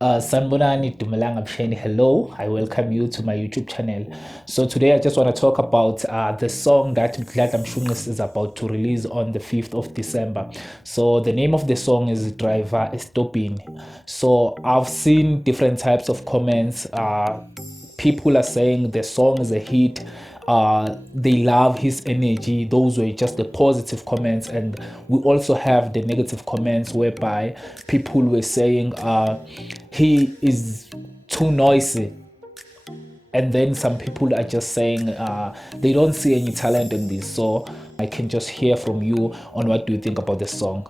Sanbonani Dumalanga Msheni, hello. I welcome you to my YouTube channel. So today I just want to talk about the song that Dladla Mshunqisi is about to release on the 5th of December. So the name of the song is Driver eStobhini. So I've seen different types of comments. People are saying the song is a hit. They love his energy. Those were just the positive comments, and we also have the negative comments whereby people were saying he is too noisy, and then some people are just saying they don't see any talent in this. So I can just hear from you on what do you think about the song.